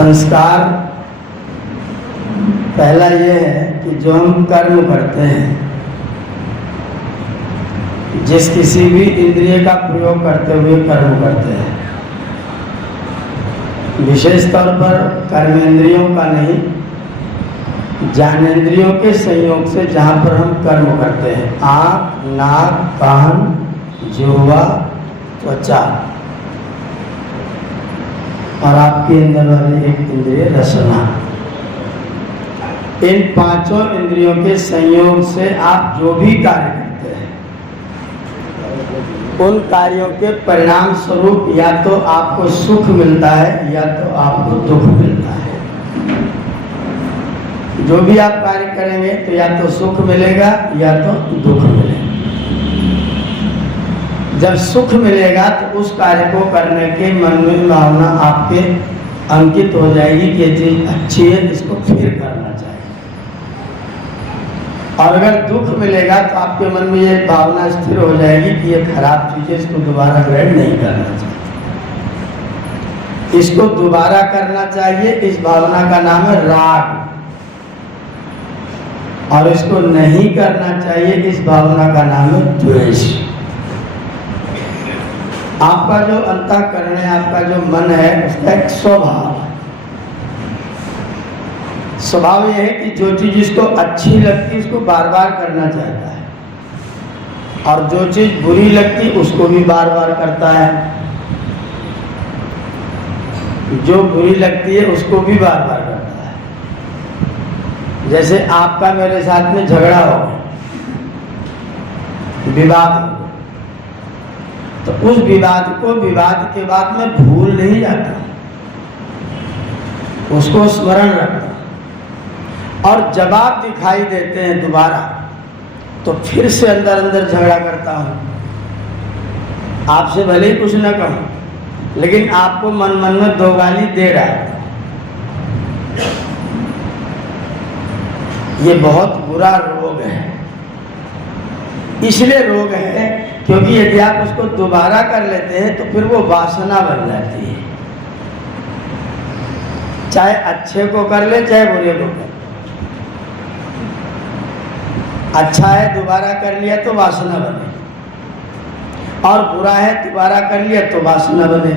संस्कार पहला ये है कि जो हम कर्म करते हैं, जिस किसी भी इंद्रिय का प्रयोग करते हुए कर्म करते हैं, विशेष तौर पर कर्मेंद्रियों का नहीं, ज्ञानेंद्रियों के संयोग से जहाँ पर हम कर्म करते हैं, आँख, नाक, कान, जिह्वा, त्वचा और आपके अंदर वाली एक इंद्रिय रसना, इन पांचों इंद्रियों के संयोग से आप जो भी कार्य करते हैं, उन कार्यों के परिणाम स्वरूप या तो आपको सुख मिलता है या तो आपको दुख मिलता है। जो भी आप कार्य करेंगे तो या तो सुख मिलेगा या तो दुख मिलेगा। जब सुख मिलेगा तो उस कार्य को करने के मन में भावना आपके अंकित हो जाएगी कि ये चीज अच्छी है, इसको फिर करना चाहिए। और अगर दुख मिलेगा तो आपके मन में ये भावना स्थिर हो जाएगी कि ये खराब चीज है, इसको दोबारा ग्रहण नहीं करना चाहिए, इसको दोबारा करना चाहिए। इस भावना का नाम है राग। और इसको नहीं करना चाहिए, इस भावना का नाम है द्वेष। आपका जो अंतःकरण है, आपका जो मन है, उसका एक स्वभाव यह है कि जो चीज इसको अच्छी लगती है उसको बार बार करना चाहता है, और जो चीज बुरी लगती है उसको भी बार बार करता है, जो बुरी लगती है उसको भी बार बार करता है। जैसे आपका मेरे साथ में झगड़ा हो, विवाद हो, तो उस विवाद को विवाद के बाद में भूल नहीं जाता, उसको स्मरण रखता, और जवाब दिखाई देते हैं दोबारा तो फिर से अंदर अंदर झगड़ा करता हूं। आपसे भले ही कुछ न कहूं, लेकिन आपको मन मन में दो गाली दे रहा है। ये बहुत बुरा रोग है। इसलिए रोग है क्योंकि यदि आप उसको दोबारा कर लेते हैं तो फिर वो वासना बन जाती है। चाहे अच्छे को कर ले चाहे बुरे को कर, अच्छा है दोबारा कर लिया तो वासना बने, और बुरा है दोबारा कर लिया तो वासना बने।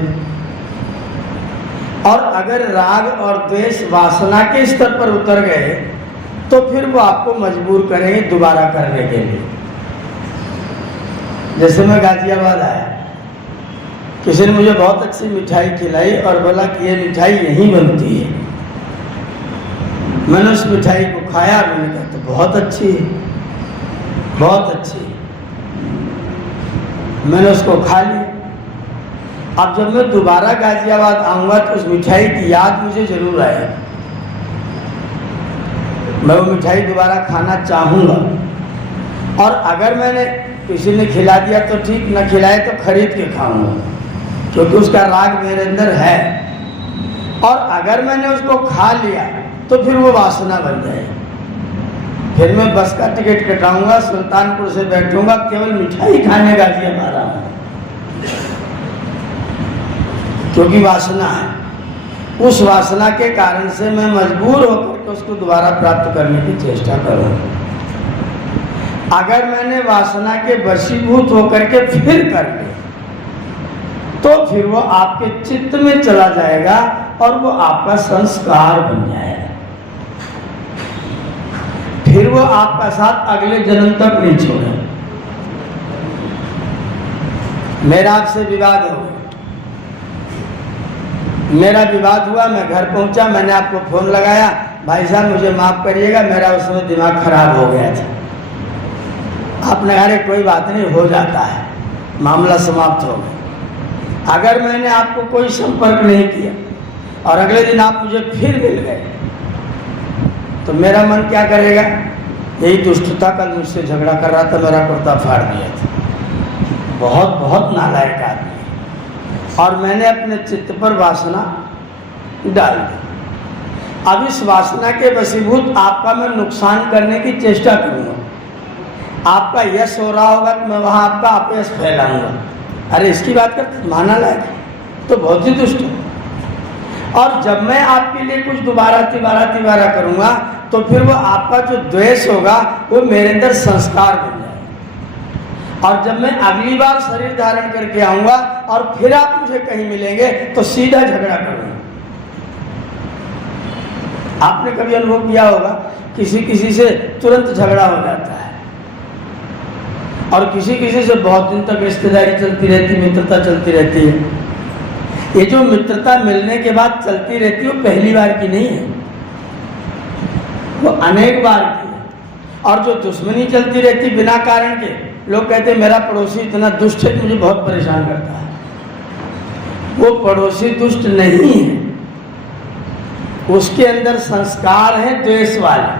और अगर राग और द्वेष वासना के स्तर पर उतर गए तो फिर वो आपको मजबूर करेंगे दोबारा करने के लिए। जैसे मैं गाजियाबाद आया, किसी ने मुझे बहुत अच्छी मिठाई खिलाई और बोला कि ये मिठाई यहीं बनती है। मैंने उस मिठाई को खाया, मैंने कहा तो बहुत अच्छी है, बहुत अच्छी। मैंने उसको खा लिया। अब जब मैं दोबारा गाजियाबाद आऊंगा तो उस मिठाई की याद मुझे जरूर आएगी, मैं वो मिठाई दोबारा खाना चाहूंगा। और अगर मैंने किसी ने खिला दिया तो ठीक, न खिलाए तो खरीद के खाऊंगा, क्योंकि उसका राग मेरे अंदर है। और अगर मैंने उसको खा लिया तो फिर वो वासना बन जाएगी। फिर मैं बस का टिकट कटाऊंगा, सुल्तानपुर से बैठूंगा, केवल मिठाई खाने का जी हमारा, क्योंकि वासना है। उस वासना के कारण से मैं मजबूर होकर उसको दोबारा प्राप्त करने की चेष्टा करूंगा। अगर मैंने वासना के वशीभूत होकर के फिर कर ले तो फिर वो आपके चित्त में चला जाएगा और वो आपका संस्कार बन जाएगा। फिर वो आपका साथ अगले जन्म तक नहीं छोड़े। मेरा आपसे विवाद हो, मेरा विवाद हुआ, मैं घर पहुंचा, मैंने आपको फोन लगाया, भाई साहब मुझे माफ करिएगा, मेरा उस समय दिमाग खराब हो गया था। आपने कहा कोई बात नहीं, हो जाता है, मामला समाप्त हो गया। अगर मैंने आपको कोई संपर्क नहीं किया और अगले दिन आप मुझे फिर मिल गए तो मेरा मन क्या करेगा? यही दुष्टता, कल मुझसे झगड़ा कर रहा था, मेरा कुर्ता फाड़ दिया था, बहुत बहुत नालायक आदमी। और मैंने अपने चित्त पर वासना डाल दी। अब इस वासना के वशीभूत आपका मैं नुकसान करने की चेष्टा करूंगा। आपका यश हो रहा होगा तो मैं वहां आपका अपयश फैलाऊंगा। अरे इसकी बात करते माना लायक तो बहुत ही दुष्ट है। और जब मैं आपके लिए कुछ दोबारा तिबारा करूंगा तो फिर वो आपका जो द्वेष होगा वो मेरे अंदर संस्कार बन जाएगा। और जब मैं अगली बार शरीर धारण करके आऊंगा और फिर आप मुझे कहीं मिलेंगे तो सीधा झगड़ा करूंगा। आपने कभी अनुभव किया होगा, किसी से तुरंत झगड़ा हो जाता है और किसी से बहुत दिन तक रिश्तेदारी चलती रहती, मित्रता चलती रहती है। ये जो मित्रता मिलने के बाद चलती रहती है वो पहली बार की नहीं है, वो अनेक बार की है। और जो दुश्मनी चलती रहती बिना कारण के, लोग कहते हैं मेरा पड़ोसी इतना दुष्ट है, मुझे बहुत परेशान करता है। वो पड़ोसी दुष्ट नहीं है, उसके अंदर संस्कार है द्वेष वाले।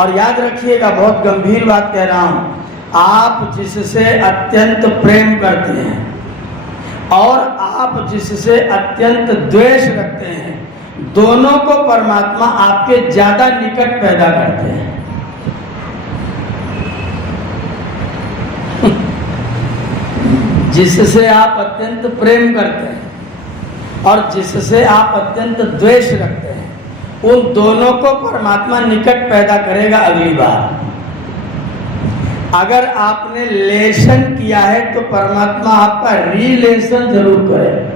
और याद रखिएगा, बहुत गंभीर बात कह रहा हूं, आप जिससे अत्यंत प्रेम करते हैं और आप जिससे अत्यंत द्वेष रखते हैं, दोनों को परमात्मा आपके ज्यादा निकट पैदा करते हैं। जिससे आप अत्यंत प्रेम करते हैं और जिससे आप अत्यंत द्वेष रखते हैं, उन दोनों को परमात्मा निकट पैदा करेगा अगली बार। अगर आपने लेशन किया है तो परमात्मा आपका रिलेशन जरूर करेगा।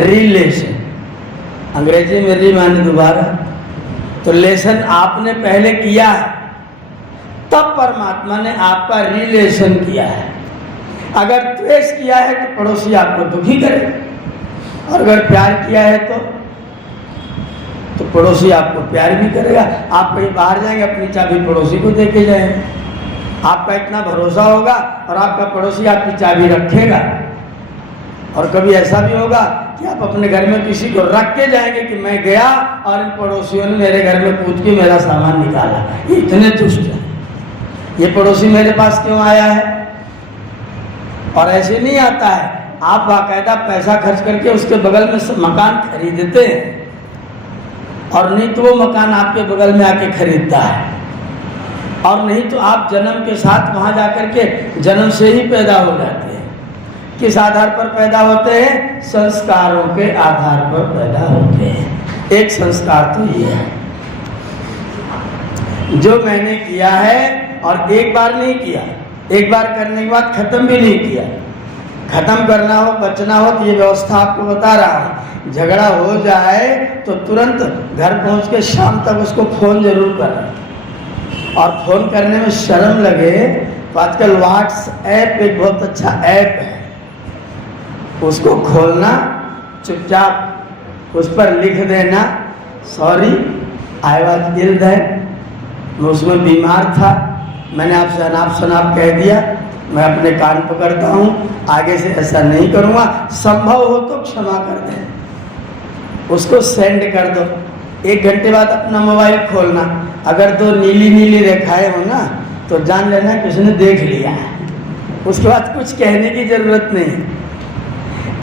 रिलेशन अंग्रेजी में री माने दोबारा, तो लेशन आपने पहले किया है तब परमात्मा ने आपका रिलेशन किया है। अगर द्वेष किया है तो पड़ोसी आपको दुखी करेगा, और अगर प्यार किया है तो पड़ोसी आपको प्यार भी करेगा। आप कहीं बाहर जाएंगे, अपनी चाबी पड़ोसी को दे के जाएंगे, आपका इतना भरोसा होगा और आपका पड़ोसी आपकी चाबी रखेगा। और कभी ऐसा भी होगा कि आप अपने घर में किसी को रख के जाएंगे कि मैं गया और इन पड़ोसियों ने मेरे घर में कूद के मेरा सामान निकाला, ये इतने दुष्ट है, ये पड़ोसी मेरे पास क्यों आया है। और ऐसे नहीं आता है, आप बाकायदा पैसा खर्च करके उसके बगल में मकान खरीदते हैं, और नहीं तो वो मकान आपके बगल में आके खरीदता है, और नहीं तो आप जन्म के साथ वहां जाकर के जन्म से ही पैदा हो जाते हैं। किस आधार पर पैदा होते हैं? संस्कारों के आधार पर पैदा होते हैं। एक संस्कार तो ये है, जो मैंने किया है और एक बार नहीं किया, एक बार करने के बाद खत्म भी नहीं किया। खत्म करना हो, बचना हो तो ये व्यवस्था आपको बता रहा हूँ। झगड़ा हो जाए तो तुरंत घर पहुंच के शाम तक उसको फोन जरूर करें। और फोन करने में शर्म लगे तो आजकल व्हाट्सएप एक बहुत अच्छा ऐप है, उसको खोलना, चुपचाप उस पर लिख देना, sorry I was ill that, मैं उसमें बीमार था, मैंने आपसे अनाप शनाप कह दिया, मैं अपने कान पकड़ता हूँ, आगे से ऐसा नहीं करूँगा, संभव हो तो क्षमा कर दें। उसको सेंड कर दो। 1 घंटे बाद अपना मोबाइल खोलना, अगर 2 नीली नीली रेखाएं हो ना तो जान लेना कि उसने देख लिया है। उसके बाद कुछ कहने की जरूरत नहीं।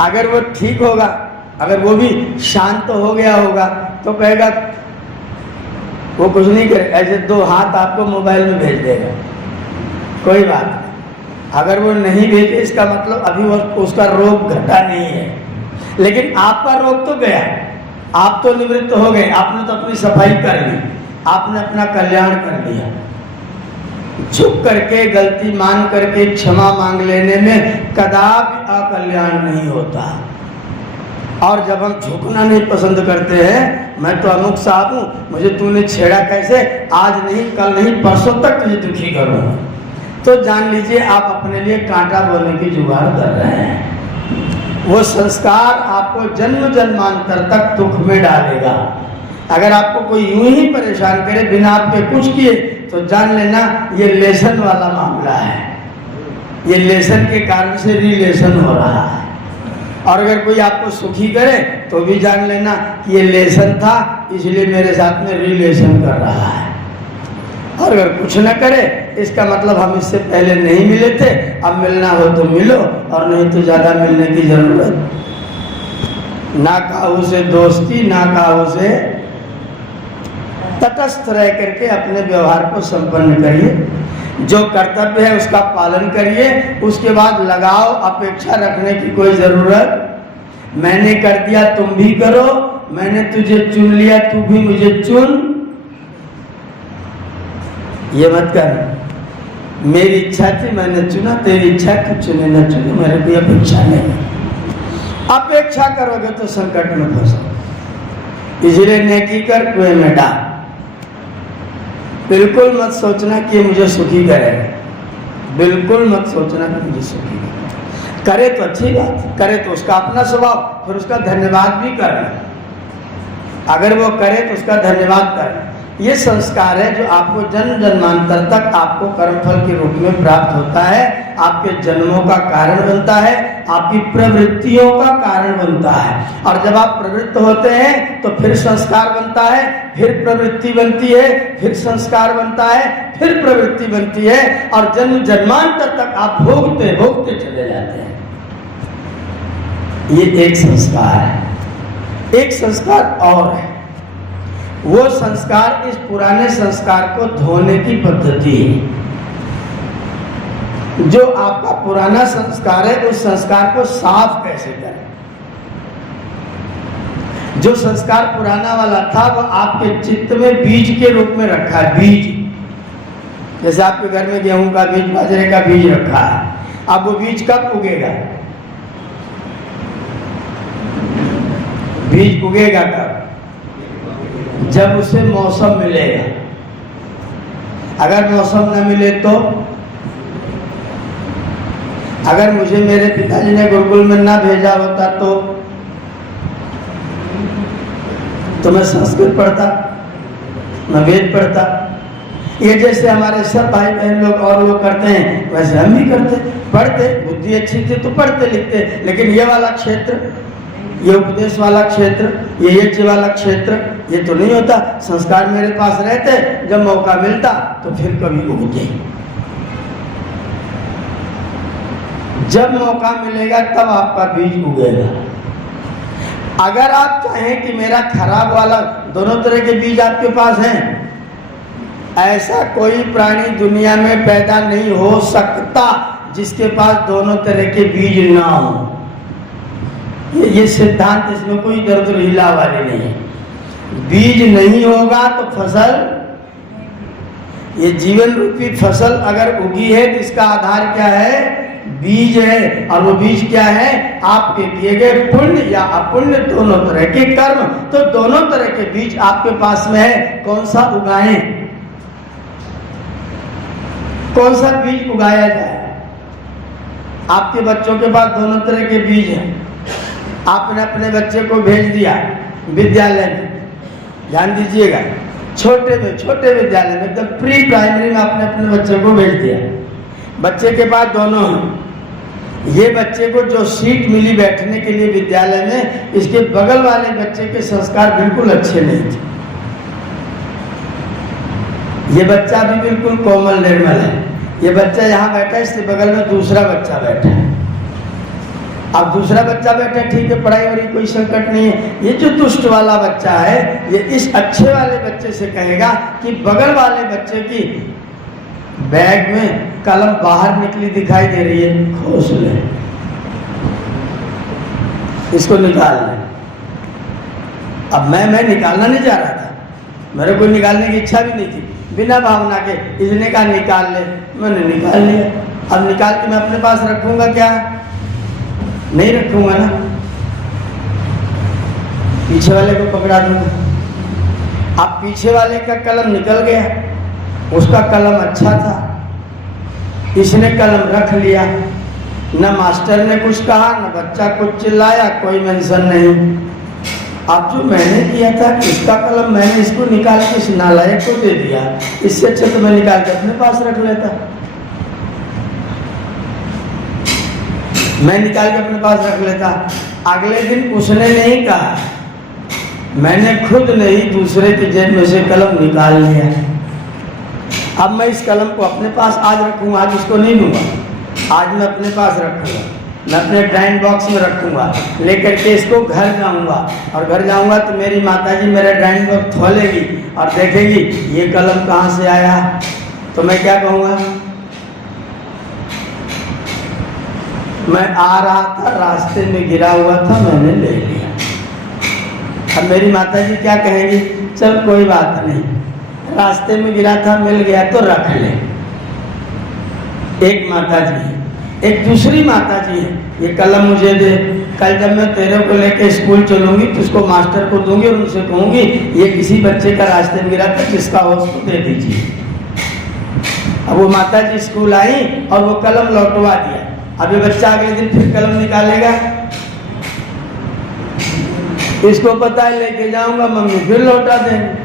अगर वो ठीक होगा, अगर वो भी शांत हो गया होगा तो कहेगा, वो कुछ नहीं करे, ऐसे 2 हाथ आपको मोबाइल में भेज देगा, कोई बात नहीं। अगर वो नहीं भेजे इसका मतलब अभी वो उसका रोग घटा नहीं है, लेकिन आपका रोग तो गया, आप तो निवृत्त हो गए, आपने तो अपनी सफाई कर ली, आपने अपना कल्याण कर लिया। झुक करके, गलती मान करके क्षमा मांग लेने में कदापि अकल्याण नहीं होता। और जब हम झुकना नहीं पसंद करते हैं, मैं तो अमुक साहब हूँ, मुझे तूने छेड़ा कैसे, आज नहीं कल नहीं परसों तक तुझे दुखी करूँगा, तो जान लीजिए आप अपने लिए कांटा बोने की जुगाड़ कर रहे हैं। वो संस्कार आपको जन्म जन्मांतर तक दुख में डालेगा। अगर आपको कोई यूं ही परेशान करे बिना आपके कुछ किए तो जान लेना ये लेसन वाला मामला है, ये लेसन के कारण से रिलेशन हो रहा है। और अगर कोई आपको सुखी करे तो भी जान लेना कि ये लेसन था, इसलिए मेरे साथ में रिलेशन कर रहा है। और अगर कुछ न करे इसका मतलब हम इससे पहले नहीं मिले थे, अब मिलना हो तो मिलो, और नहीं तो ज्यादा मिलने की जरूरत ना। काहू से दोस्ती, ना काहू से, तटस्थ रह करके अपने व्यवहार को संपन्न करिए। जो कर्तव्य है उसका पालन करिए, उसके बाद लगाव अपेक्षा रखने की कोई जरूरत मैंने कर दिया तुम भी करो, मैंने तुझे चुन लिया तू भी मुझे चुन। ये मत कर, मेरी इच्छा थी मैंने चुना, तेरी इच्छा तू चुने न चुने, मेरे कोई अपेक्षा नहीं। अपेक्षा करोगे तो संकट में फंसो। इसलिए नेकी कर कुएं में डाल। बिल्कुल मत सोचना कि मुझे सुखी करेगा, बिल्कुल मत सोचना कि मुझे सुखी करेगा। करे तो अच्छी बात, करे तो उसका अपना स्वभाव, फिर उसका धन्यवाद भी करना। अगर वो करे तो उसका धन्यवाद करना। ये संस्कार है जो आपको जन्म जन्मांतर तक आपको कर्मफल के रूप में प्राप्त होता है, आपके जन्मों का कारण बनता है, आपकी प्रवृत्तियों का कारण बनता है। और जब आप प्रवृत्त होते हैं तो फिर संस्कार बनता है, फिर प्रवृत्ति बनती है, फिर संस्कार बनता है, फिर प्रवृत्ति बनती है, और जन्म जन्मांतर तक आप भोगते भोगते चले जाते हैं। ये एक संस्कार है। एक संस्कार और है, वो संस्कार इस पुराने संस्कार को धोने की पद्धति है। जो आपका पुराना संस्कार है उस संस्कार को साफ कैसे करें। जो संस्कार पुराना वाला था वो आपके चित्त में बीज के रूप में रखा है। बीज, जैसे आपके घर में गेहूं का बीज, बाजरे का बीज रखा है, अब वो बीज कब उगेगा? बीज उगेगा कब? जब उसे मौसम मिलेगा। अगर मौसम न मिले तो, अगर मुझे मेरे पिताजी ने गुरुकुल में ना भेजा होता तो मैं संस्कृत पढ़ता, मैं वेद पढ़ता। ये जैसे हमारे सब भाई बहन लोग और लोग करते हैं वैसे हम भी करते, पढ़ते, बुद्धि अच्छी थी तो पढ़ते लिखते। लेकिन ये वाला क्षेत्र, ये उपदेश वाला क्षेत्र, ये यज्ञ वाला क्षेत्र, ये तो नहीं होता। संस्कार मेरे पास रहते, जब मौका मिलता तो फिर कभी उगते। जब मौका मिलेगा तब आपका बीज उगेगा। अगर आप चाहें कि मेरा खराब वाला, दोनों तरह के बीज आपके पास हैं, ऐसा कोई प्राणी दुनिया में पैदा नहीं हो सकता जिसके पास दोनों तरह के बीज ना हो। ये सिद्धांत, इसमें कोई दर्द हीला वाली नहीं है। बीज नहीं होगा तो फसल, ये जीवन रूपी फसल अगर उगी है तो इसका आधार क्या है? बीज है। और वो बीज क्या है? आपके किए गए पुण्य या अपुण्य दोनों तरह के कर्म। तो दोनों तरह के बीज आपके पास में है, कौन सा उगाएं? कौन सा बीज उगाया जाए? आपके बच्चों के पास दोनों तरह के बीज हैं। आपने अपने बच्चे को भेज दिया विद्यालय में, ध्यान दीजिएगा, छोटे विद्यालय में, एकदम प्री प्राइमरी में आपने अपने बच्चे को भेज दिया। बच्चे के पास दोनों हैं। ये बच्चे को जो सीट मिली बैठने के लिए विद्यालय में, इसके बगल वाले बच्चे के संस्कार बिल्कुल अच्छे नहीं थे। ये बच्चा भी बिल्कुल कोमल निर्मल है। ये बच्चा यहाँ बैठा है, इसके बगल में दूसरा बच्चा बैठा है। अब दूसरा बच्चा बैठा, ठीक है, पढ़ाई और कोई संकट नहीं है। ये जो दुष्ट वाला बच्चा है, ये इस अच्छे वाले बच्चे से कहेगा कि बगल वाले बच्चे की बैग में कलम बाहर निकली दिखाई दे रही है, खोस ले, इसको निकाल ले। अब मैं निकालना नहीं जा रहा था, मेरे को निकालने की इच्छा भी नहीं थी। बिना भावना के इसने कहा निकाल ले, मैंने निकाल लिया। अब निकाल के मैं अपने पास रखूंगा क्या? नहीं रखूंगा ना, पीछे वाले को पकड़ा दूंगा। अब पीछे वाले का कलम निकल गया, उसका कलम अच्छा था, इसने कलम रख लिया। न मास्टर ने कुछ कहा, न बच्चा कुछ चिल्लाया, कोई मेंशन नहीं। अब जो मैंने किया था, इसका कलम मैंने इसको निकाल के इस नालायक को दे दिया, इससे अच्छा तो मैं निकाल के अपने पास रख लेता। मैं निकाल के अपने पास रख लेता। अगले दिन उसने नहीं कहा, मैंने खुद नहीं दूसरे की जेब में से कलम निकाल लिया। अब मैं इस कलम को अपने पास आज रखूंगा, आज इसको नहीं दूंगा, आज मैं अपने पास रखूंगा, मैं अपने ड्राइंग बॉक्स में रखूंगा, लेकर के इसको घर जाऊंगा। और घर जाऊंगा तो मेरी माताजी मेरा ड्राइंग बॉक्स खोलेगी और देखेगी ये कलम कहाँ से आया, तो मैं क्या कहूँगा? मैं आ रहा था, रास्ते में गिरा हुआ था, मैंने ले लिया। अब मेरी माता जी क्या कहेंगी, चल कोई बात नहीं, रास्ते में गिरा था, मिल गया तो रख ले। एक माता जी है। एक दूसरी माता जी है, ये कलम मुझे दे, कल जब मैं तेरे को लेके स्कूल चलूंगी तो उसको मास्टर को दूंगी और उनसे कहूंगी ये किसी बच्चे का रास्ते में गिरा था, जिसका हो उसको दे दीजिए। अब वो माता जी स्कूल आई और वो कलम लौटवा दिया। अब ये बच्चा अगले दिन फिर कलम निकालेगा, इसको पता है लेके जाऊंगा, मम्मी फिर लौटा देंगे।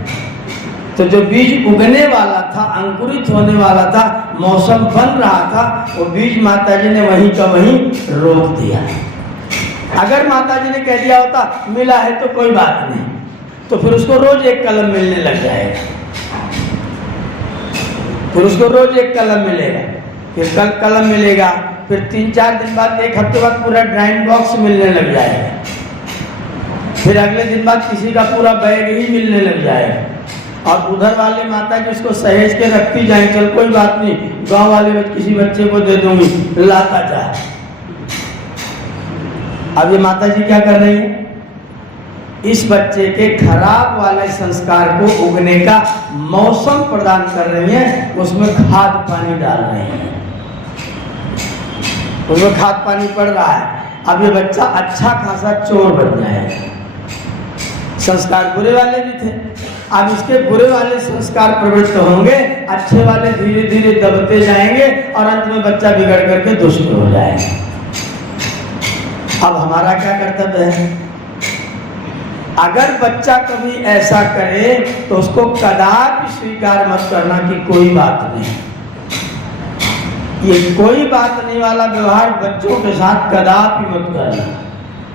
तो जो बीज उगने वाला था, अंकुरित होने वाला था, मौसम बन रहा था, वो बीज माता जी ने वहीं का वहीं रोक दिया। अगर माता जी ने कह दिया होता मिला है तो कोई बात नहीं, तो फिर उसको रोज एक कलम मिलने लग जाएगा, फिर उसको रोज एक कलम मिलेगा, फिर कल कलम मिलेगा, फिर 3-4 दिन बाद, 1 हफ्ते बाद पूरा ड्राइंग बॉक्स मिलने लग जाएगा, फिर अगले दिन बाद किसी का पूरा बैग ही मिलने लग जाएगा। और उधर वाले माता जी उसको सहेज के रखती जाए, चल कोई बात नहीं, गांव वाले किसी बच्चे को दे दूंगी, लाता जा। अब ये माता जी क्या कर रही है, इस बच्चे के खराब वाले संस्कार को उगने का मौसम प्रदान कर रही है, उसमें खाद पानी डाल रही है, उसमें खाद पानी पड़ रहा है। अब ये बच्चा अच्छा खासा चोर बन जाएगा। संस्कार बुरे वाले भी थे, अब इसके बुरे वाले संस्कार प्रवृत्त होंगे, अच्छे वाले धीरे धीरे दबते जाएंगे और अंत में बच्चा बिगड़ करके दुष्ट हो जाएगा। अब हमारा क्या कर्तव्य है, अगर बच्चा कभी ऐसा करे तो उसको कदापि स्वीकार मत करना कि कोई बात नहीं, ये कोई बात नहीं वाला व्यवहार बच्चों के साथ कदापि मत करना,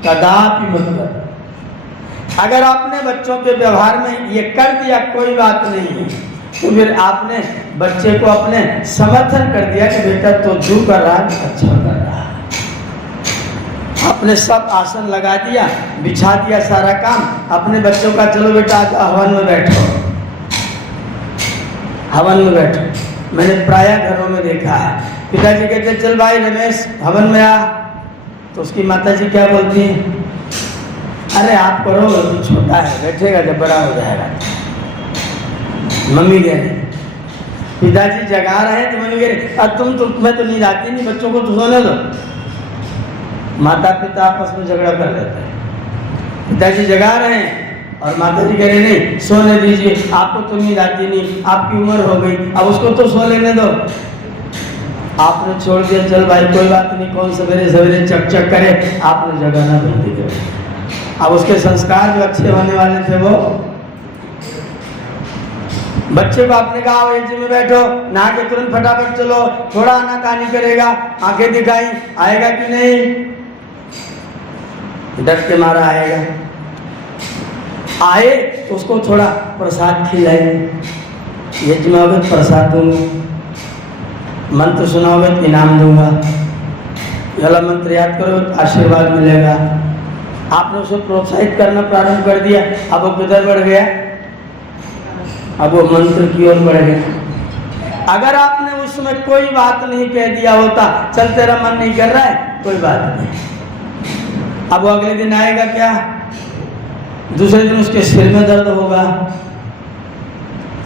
कदापि मत करना। अगर आपने बच्चों के व्यवहार में ये कर दिया कोई बात नहीं है, तो फिर आपने बच्चे को अपने समर्थन कर दिया कि बेटा तो जो कर रहा है अच्छा कर रहा है। आपने सब आसन लगा दिया, बिछा दिया सारा काम, अपने बच्चों का चलो बेटा हवन में बैठो, हवन में बैठो। मैंने प्राय घरों में देखा है, पिताजी कहते चल भाई रमेश हवन में आ, तो उसकी माता जी क्या बोलती है, अरे आप करो, तो छोटा है, बैठेगा जब बड़ा हो जाएगा। मम्मी कह रही, पिताजी जगा रहे हैं तो मम्मी कह रही, अब तुम्हें तो नींद आती नहीं, बच्चों को तो सोने दो। माता पिता आपस में झगड़ा कर लेते हैं, पिताजी जगा रहे हैं और माता जी कह रहे नहीं सोने दीजिए, आपको तो नींद आती नहीं, आपकी उम्र हो गई, अब उसको तो सो लेने दो। आपने छोड़ दिया, चल भाई कोई बात नहीं, कौन सवेरे सवेरे चक चक करे, आपने जगाना बंद कर। अब उसके संस्कार जो अच्छे होने वाले थे, वो बच्चे को आपने कहा एजी में बैठो, नहा के तुरंत फटाफट चलो, थोड़ा आनाकानी करेगा, आंखें दिखाई, आएगा कि नहीं, डर के मारा आएगा। आए तो उसको थोड़ा प्रसाद खिलाए, यज्ञ में होगा प्रसाद दूंगा, मंत्र सुनाओगे तो इनाम दूंगा, गला मंत्र याद करो आशीर्वाद मिलेगा। आपने उसे प्रोत्साहित करना प्रारंभ कर दिया, अब वो किधर बढ़ गया, अब वो मंत्र की ओर बढ़ गया। अगर आपने उसमें कोई बात नहीं कह दिया होता, चल तेरा मन नहीं कर रहा है कोई बात नहीं, अब वो अगले दिन आएगा क्या, दूसरे दिन उसके सिर में दर्द होगा,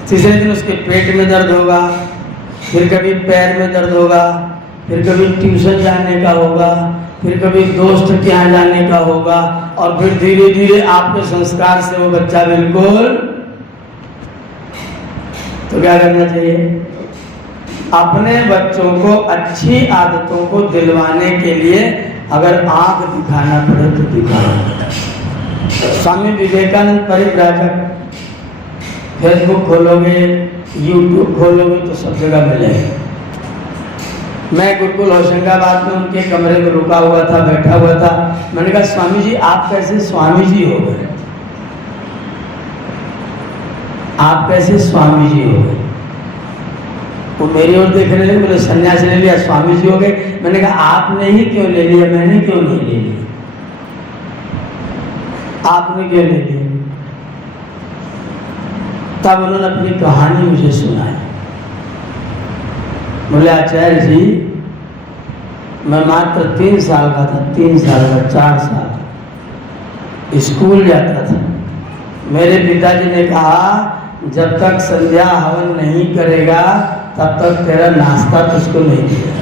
तीसरे दिन उसके पेट में दर्द होगा, फिर कभी पैर में दर्द होगा, फिर कभी ट्यूशन जाने का होगा, फिर कभी दोस्त के यहाँ जाने का होगा, और फिर धीरे धीरे आपके संस्कार से वो बच्चा बिल्कुल। तो क्या करना चाहिए, अपने बच्चों को अच्छी आदतों को दिलवाने के लिए अगर आंख दिखाना पड़े तो दिखाना। स्वामी विवेकानंद परिव्राजक, फेसबुक खोलोगे, यूट्यूब खोलोगे तो सब जगह मिलेगा। मैं गुरुकुल होशंगाबाद में उनके कमरे में रुका हुआ था, बैठा हुआ था, मैंने कहा स्वामी जी आप कैसे स्वामी जी हो गए, आप कैसे स्वामी जी हो गए। वो मेरी ओर देखने लगे, बोले सन्यास ले लिया स्वामी जी हो गए। मैंने कहा आपने ही क्यों ले लिया, मैंने क्यों नहीं ले लिया, आपने क्यों ले लिया। तब उन्होंने अपनी कहानी मुझे सुनाई। बोले आचार्य जी मैं मात्र 3 साल का था, 3 साल का, 4 साल स्कूल जाता था। मेरे पिताजी ने कहा जब तक संध्या हवन नहीं करेगा तब तक तेरा नाश्ता तुझको नहीं दिया।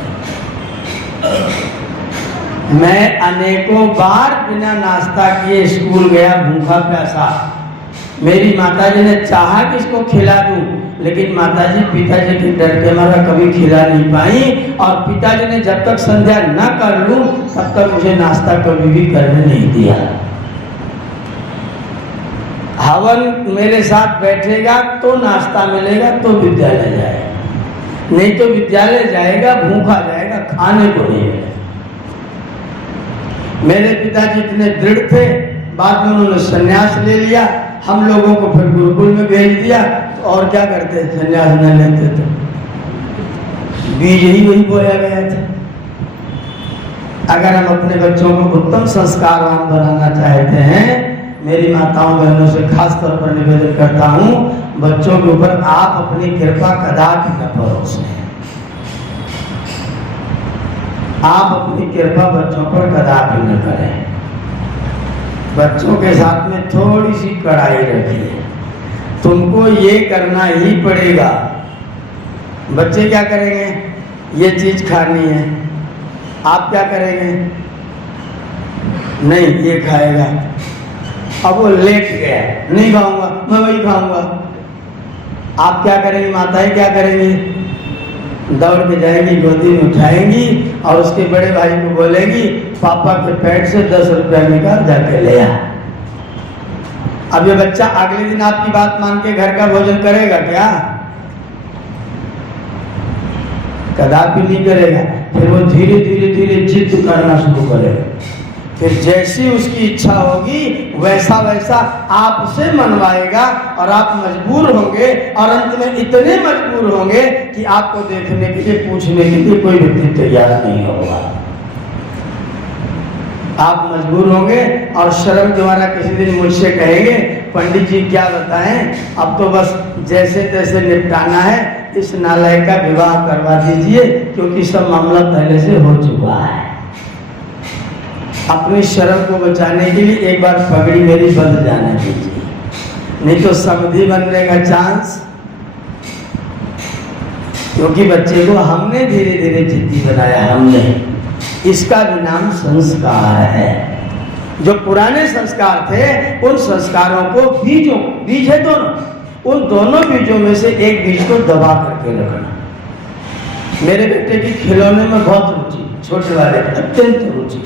मैं अनेकों बार बिना नाश्ता किए स्कूल गया, भूखा प्यासा। मेरी माताजी ने चाहा कि इसको खिला दूं, लेकिन माताजी पिताजी के डर के मारा कभी खिला नहीं पाई। और पिताजी ने जब तक संध्या न कर लूं तब तक मुझे नाश्ता कभी भी करने नहीं दिया। हवन मेरे साथ बैठेगा तो नाश्ता मिलेगा तो विद्यालय जाएगा, नहीं तो विद्यालय जाएगा भूखा जाएगा, खाने को नहीं मिलेगा। मेरे पिताजी इतने दृढ़ थे, बाद में उन्होंने संन्यास ले लिया। हम लोगों को फिर गुरुकुल में भेज दिया, तो और क्या करते, संन्यास न लेते तो बीज ही वही बोया गया था। अगर हम अपने बच्चों को उत्तम संस्कारवान बनाना चाहते हैं, मेरी माताओं बहनों से खास तौर पर निवेदन करता हूँ, बच्चों के ऊपर आप अपनी कृपा कदापि न परोसें। आप अपनी कृपा बच्चों पर कदापि न करें। बच्चों के साथ में थोड़ी सी कड़ाई रखिए, तुमको ये करना ही पड़ेगा। बच्चे क्या करेंगे, ये चीज खानी है, आप क्या करेंगे, नहीं ये खाएगा। अब वो लेट गया, नहीं खाऊंगा, मैं वही खाऊंगा। आप क्या करेंगे, माताएं क्या करेंगी, दौड़ के जाएंगी, गोदी में उठाएंगी और उसके बड़े भाई को बोलेंगी पापा के पेट से 10 रुपया निकाल जाके ले आ। अब ये बच्चा अगले दिन आपकी बात मान के घर का भोजन करेगा क्या, कदापि नहीं करेगा। फिर वो धीरे धीरे धीरे जिद करना शुरू करेगा। फिर जैसी उसकी इच्छा होगी वैसा वैसा आपसे मनवाएगा और आप मजबूर होंगे, और अंत में इतने मजबूर होंगे कि आपको देखने के लिए, पूछने के लिए कोई व्यक्ति तैयार नहीं होगा। आप मजबूर होंगे और शर्म द्वारा किसी दिन मुझसे कहेंगे पंडित जी क्या बताएं, अब तो बस जैसे तैसे निपटाना है, इस नालायक का विवाह करवा दीजिए क्योंकि सब मामला पहले से हो चुका है। अपनी शर्म को बचाने के लिए एक बार पगड़ी मेरी बंद जाने दीजिए, नहीं तो समधी बनने का चांस, क्योंकि बच्चे को हमने धीरे धीरे जिद्दी बनाया, हमने। इसका भी नाम संस्कार है। जो पुराने संस्कार थे उन संस्कारों को बीजों, बीज है दोनों, उन दोनों बीजों में से एक बीज को दबा करके रखना। मेरे बेटे की खिलौने में बहुत रुचि, छोटे वाले अत्यंत रुचि।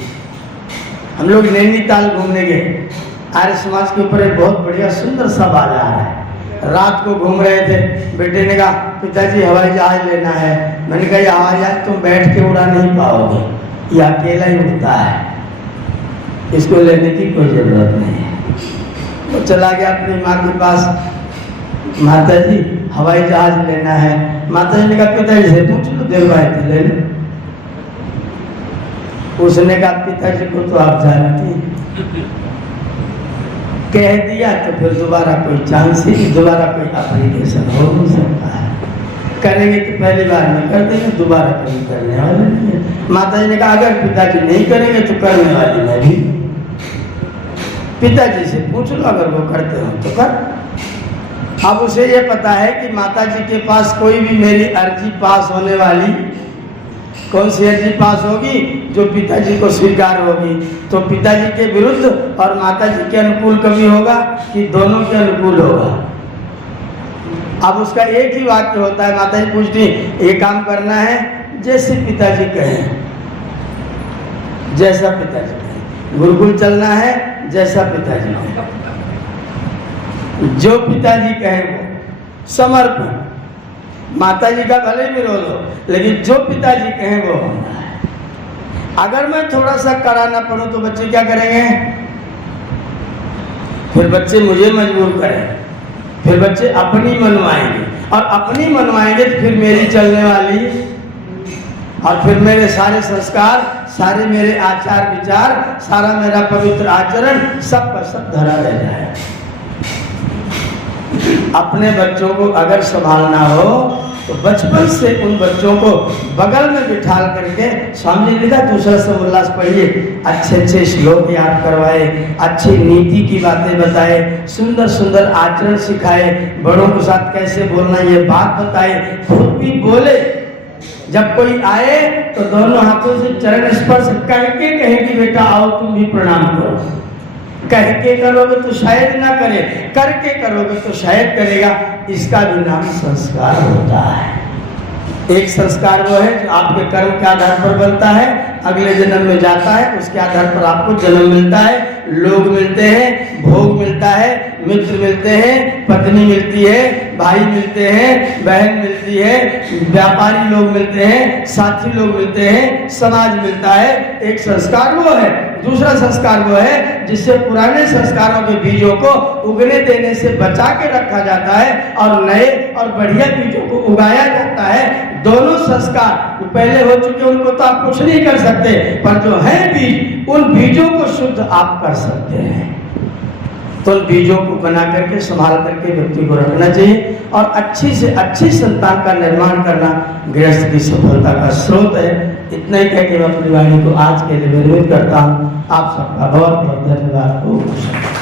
हम लोग नैनीताल घूमने गए, आर्य समाज के ऊपर एक बहुत बढ़िया सुंदर सा बाजार है। रात को घूम रहे थे, बेटे ने कहा पिताजी हवाई जहाज लेना है। मैंने कहा ये हवाई जहाज तुम बैठ के उड़ा नहीं पाओगे, ये अकेला ही उड़ता है, इसको लेने की कोई जरूरत नहीं है। वो चला गया अपनी माँ के पास, माता जी हवाई जहाज लेना है। माता जी ने कहा पिताजी से पूछ लो, दिलवाए थे ले लो। उसने कहा पिताजी को तो आप जानती हैं, कह दिया तो फिर दोबारा कोई चांस ही नहीं, दोबारा कोई एप्लीकेशन हो नहीं सकता है। करेंगे तो पहली बार में कर देंगे, दोबारा कभी करने वाले नहीं है। माता जी ने कहा अगर पिताजी नहीं करेंगे तो करने वाली मैं भी, पिताजी से पूछ लो अगर वो करते हो तो कर। अब उसे ये पता है कि माता जी के पास कोई भी मेरी अर्जी पास होने वाली, कौन सी अर्जी पास होगी, जो पिताजी को स्वीकार होगी, तो पिताजी के विरुद्ध और माता जी के अनुकूल कभी होगा कि दोनों के अनुकूल होगा। अब उसका एक ही वाक्य होता है, माता जी पूछती ये काम करना है, जैसे पिताजी कहें, जैसा पिताजी कहें। गुरुकुल चलना है, जैसा पिताजी कहें, जो पिताजी कहें वो समर्पण। माता जी का भले विरोध हो, लेकिन जो पिताजी कहें वो होना है। अगर मैं थोड़ा सा कड़ा ना पढ़ूं तो बच्चे क्या करेंगे, फिर बच्चे मुझे मजबूर करें, फिर बच्चे अपनी मनवाएंगे, और अपनी मनवाएंगे तो फिर मेरी चलने वाली, और फिर मेरे सारे संस्कार, सारे मेरे आचार विचार, सारा मेरा पवित्र आचरण सब का सब धरा रह जाए। अपने बच्चों को अगर संभालना हो तो बचपन से उन बच्चों को बगल में बिठा करके स्वामी जी ने लिखा दूसरा सब उल्लास पढ़िए, अच्छे अच्छे श्लोक याद करवाए, अच्छी नीति की बातें बताए, सुंदर सुंदर आचरण सिखाए, बड़ों के साथ कैसे बोलना ये बात बताए, खुद भी बोले। जब कोई आए तो दोनों हाथों से चरण स्पर्श करके कहे कि बेटा आओ तुम भी प्रणाम करो। कह के करोगे तो शायद ना करे, करके करोगे तो शायद करेगा। इसका भी नाम संस्कार होता है। एक संस्कार वो है जो आपके कर्म के आधार पर बनता है, अगले जन्म में जाता है, उसके आधार पर आपको जन्म मिलता है, लोग मिलते हैं, भोग मिलता है, मित्र मिलते हैं, पत्नी मिलती है, भाई मिलते हैं, बहन मिलती है, व्यापारी लोग मिलते हैं, साथी लोग मिलते हैं, समाज मिलता है। एक संस्कार वो है। दूसरा संस्कार वो है जिससे पुराने संस्कारों के बीजों को उगने देने से बचा के रखा जाता है और नए और बढ़िया बीजों को उगाया जाता है। दोनों संस्कार जो पहले हो चुके उनको तो आप कुछ नहीं कर सकते, पर जो है बीज, उन बीजों को शुद्ध आप कर सकते हैं। तो उन बीजों को बना करके संभाल करके व्यक्ति को रखना चाहिए और अच्छी से अच्छी संतान का निर्माण करना गृहस्थ की सफलता का स्रोत है। इतना ही कहकर मैं अपनी वाणी को आज के लिए विरमित करता हूँ। आप सबका बहुत बहुत धन्यवाद।